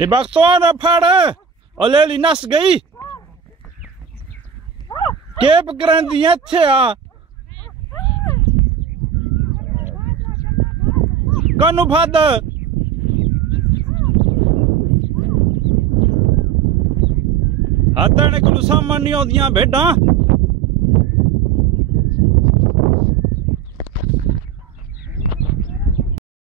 ये बक्सों फड़ ओलेली नस गई केप करांदियां इत्थे आ कानू फद हाथां ने कोलू सामान नहीं आउंदियां भेडां